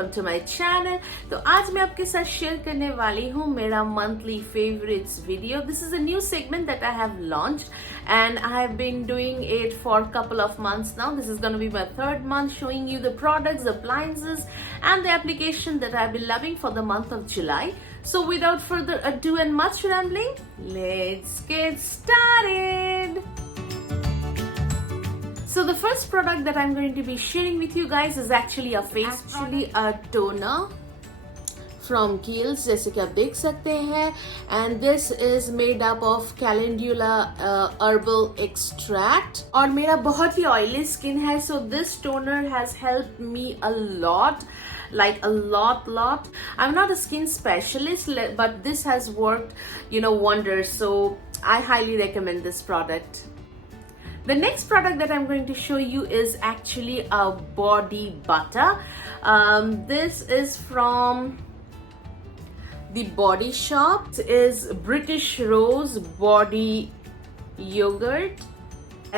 Welcome to my channel. तो आज मैं आपके साथ शेयर करने वाली हूँ मेरा monthly favourites video. This is a new segment that I have launched and I have been doing it for a couple of months now. This is going to be my third month showing you the products, the appliances and the application that I've been loving for the month of July. So without further ado and much rambling, let's get started. So the first product that I'm going to be sharing with you guys is actually a toner from Kiehl's, जैसे कि आप देख सकते हैं, and this is made up of calendula herbal extract. और मेरा बहुत ही oily skin है, so this toner has helped me a lot, like a lot. I'm not a skin specialist, but this has worked, wonders. So I highly recommend this product. The next product that I'm going to show you is actually a body butter. This is from the Body Shop. It is British Rose Body Yogurt.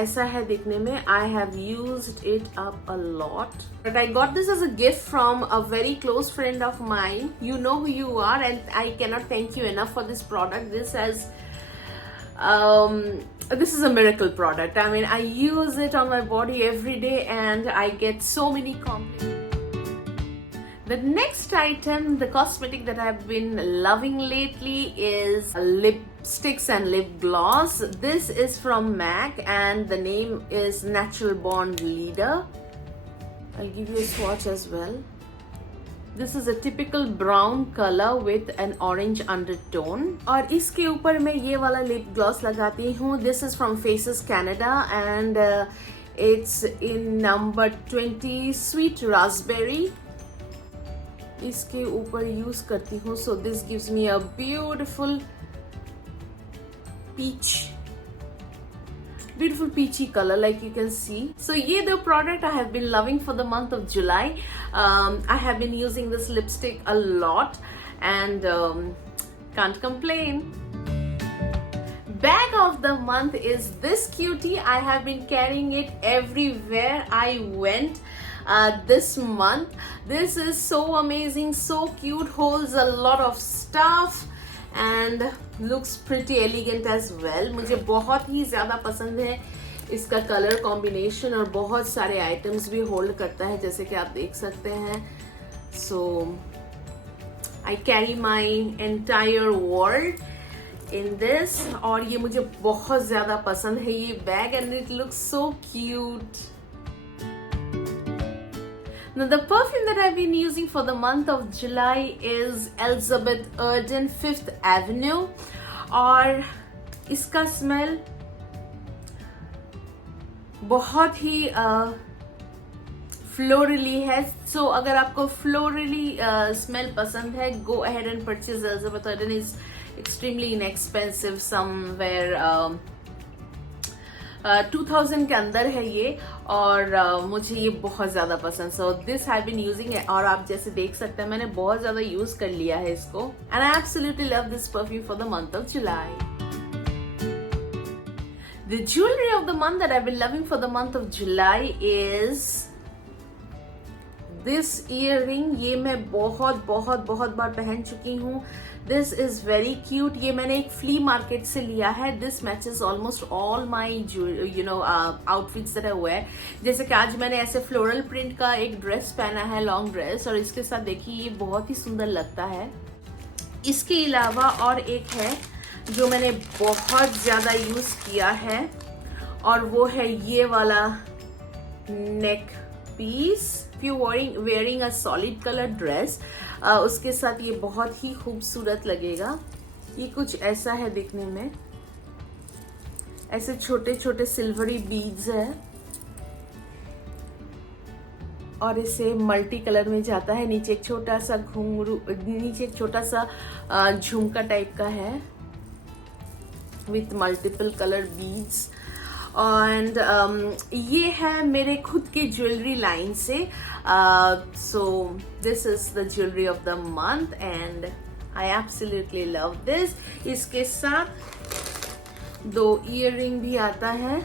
ऐसा है दिखने में. I have used it up a lot. But I got this as a gift from a very close friend of mine. You know who you are, and I cannot thank you enough for this product. This is a miracle product. I mean, I use it on my body every day and I get so many compliments. The next item, the cosmetic that I've been loving lately, is lipsticks and lip gloss. This is from MAC and the name is Natural Bond Leader. I'll give you a swatch as well. This is a typical brown color with an orange undertone. और इसके ऊपर मैं ये वाला lip gloss लगाती हूँ. This is from Faces Canada and it's in number 20 Sweet Raspberry. इसके ऊपर यूज करती हूँ. So this gives me a beautiful peachy color, like you can see. So ये the product I have been loving for the month of July. I have been using this lipstick a lot and can't complain. Bag of the month is this cutie. I have been carrying it everywhere I went this month. This is so amazing, so cute, holds a lot of stuff and looks pretty elegant as well. मुझे बहुत ही ज़्यादा पसंद है इसका colour combination और बहुत सारे items भी होल्ड करता है, जैसे कि आप देख सकते हैं. So I carry my entire world in this और ये मुझे बहुत ज़्यादा पसंद है ये bag and it looks so cute. Now the perfume that I've been using for the month of July is Elizabeth Arden 5th Avenue और इसका स्मेल बहुत ही फ्लोरली है. सो अगर आपको फ्लोरली स्मेल पसंद है, go ahead and purchase Elizabeth Arden. is extremely inexpensive, somewhere 2000 के अंदर है ये और मुझे ये बहुत ज्यादा पसंद. So this have been using और आप जैसे देख सकते हैं मैंने बहुत ज्यादा यूज कर लिया है इसको and I absolutely love this perfume for the month of July. The jewelry of the month that I've been loving for the month of July is this earring. ये मैं बहुत बार पहन चुकी हूँ. This is very cute. ये मैंने एक flea market से लिया है. This matches almost all my outfits that I wear. जैसे कि आज मैंने ऐसे floral print का एक ड्रेस पहना है, लॉन्ग ड्रेस, और इसके साथ देखिए ये बहुत ही सुंदर लगता है. इसके अलावा और एक है जो मैंने बहुत ज्यादा यूज किया है और वो है ये वाला neck piece. If you're wearing a solid color dress, उसके साथ ये बहुत ही खूबसूरत लगेगा. ये कुछ ऐसा है दिखने में, ऐसे छोटे छोटे सिल्वरी बीड्स है और इसे मल्टी कलर में जाता है. नीचे एक छोटा सा घुंघरू, नीचे एक छोटा सा झुमका टाइप का है with multiple colour beads. And ये है मेरे खुद के ज्वेलरी लाइन से. So this is the jewellery of the month and I absolutely love this. इसके साथ 2 ईयररिंग भी आता है.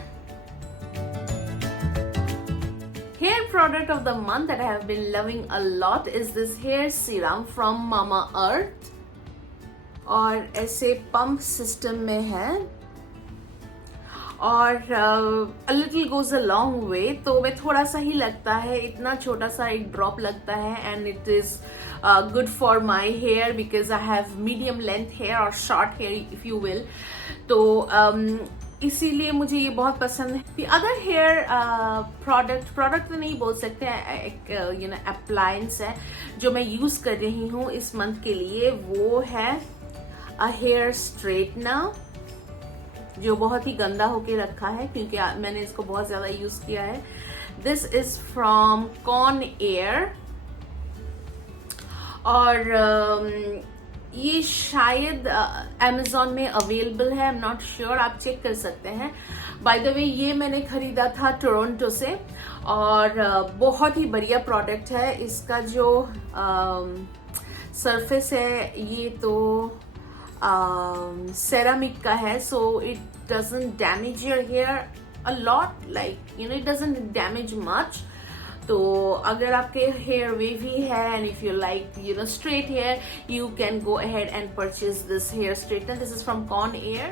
Hair product of the month that I have been loving a lot is this hair serum from Mama Earth, और ऐसे pump system में है और a little goes a long way, तो मैं थोड़ा सा ही लगता है, इतना छोटा सा एक ड्रॉप लगता है and it is good for my hair because I have medium length hair or short hair if you will, तो इसीलिए मुझे ये बहुत पसंद है. The other hair product तो नहीं बोल सकते, एक appliance है जो मैं यूज कर रही हूँ इस मंथ के लिए, वो है a hair straightener जो बहुत ही गंदा होके रखा है क्योंकि मैंने इसको बहुत ज्यादा यूज किया है. दिस इज फ्रॉम Conair और ये शायद Amazon में अवेलेबल है, आई एम नॉट श्योर, आप चेक कर सकते हैं. बाय द वे ये मैंने खरीदा था टोरंटो से और बहुत ही बढ़िया प्रोडक्ट है. इसका जो सरफेस है ये तो ceramic का है, so it doesn't damage your hair a lot, like it doesn't damage much. तो अगर आपके hair wavy है and if you like straight hair, you can go ahead and purchase this hair straightener. This is from Conair.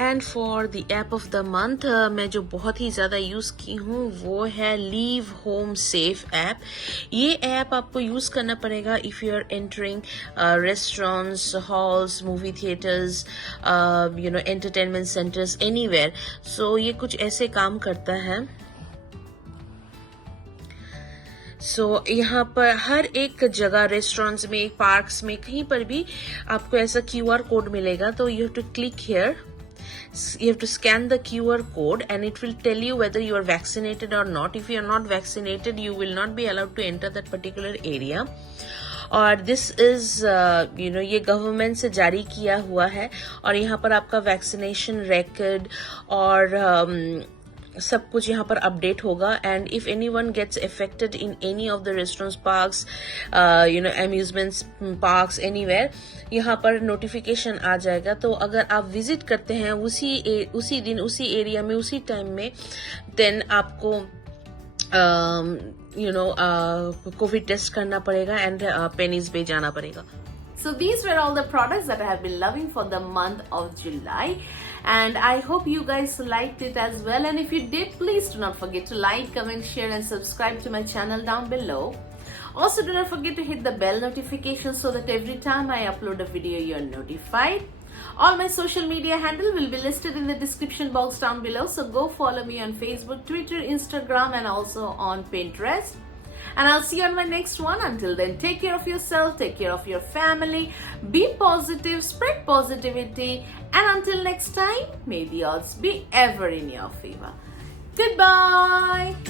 And for the app of the month मैं जो बहुत ही ज़्यादा use की हूँ वो है लीव होम सेफ ऐप. ये app आपको यूज़ करना पड़ेगा if you are entering restaurants, halls, movie theatres, entertainment centres, anywhere. So ये कुछ ऐसे काम करता है. सो यहाँ पर हर एक जगह, रेस्टोरेंट्स में, पार्क्स में, कहीं पर भी आपको ऐसा QR कोड मिलेगा. तो you have to click here, you have to scan the QR code and it will tell you whether you are vaccinated or not. If you are not vaccinated, you will not be allowed to enter that particular area. और this is ये government से जारी किया हुआ है और यहाँ पर आपका वैक्सीनेशन रिकॉर्ड और सब कुछ यहाँ पर अपडेट होगा. And if anyone gets affected in any of the restaurants, parks, amusements parks, anywhere, यहाँ पर नोटिफिकेशन आ जाएगा. तो अगर आप विजिट करते हैं उसी दिन, उसी एरिया में, उसी टाइम में, देन आपको कोविड टेस्ट करना पड़ेगा एंड पेनीज पे जाना पड़ेगा. So these were all the products that I have been loving for the month of July, and I hope you guys liked it as well. And if you did, please do not forget to like, comment, share and subscribe to my channel down below. Also, do not forget to hit the bell notification so that every time I upload a video you are notified. All my social media handle will be listed in the description box down below, so go follow me on Facebook, Twitter, Instagram and also on Pinterest. And I'll see you on my next one. Until then, take care of yourself, take care of your family, be positive, spread positivity, and until next time, may the odds be ever in your favor. Goodbye!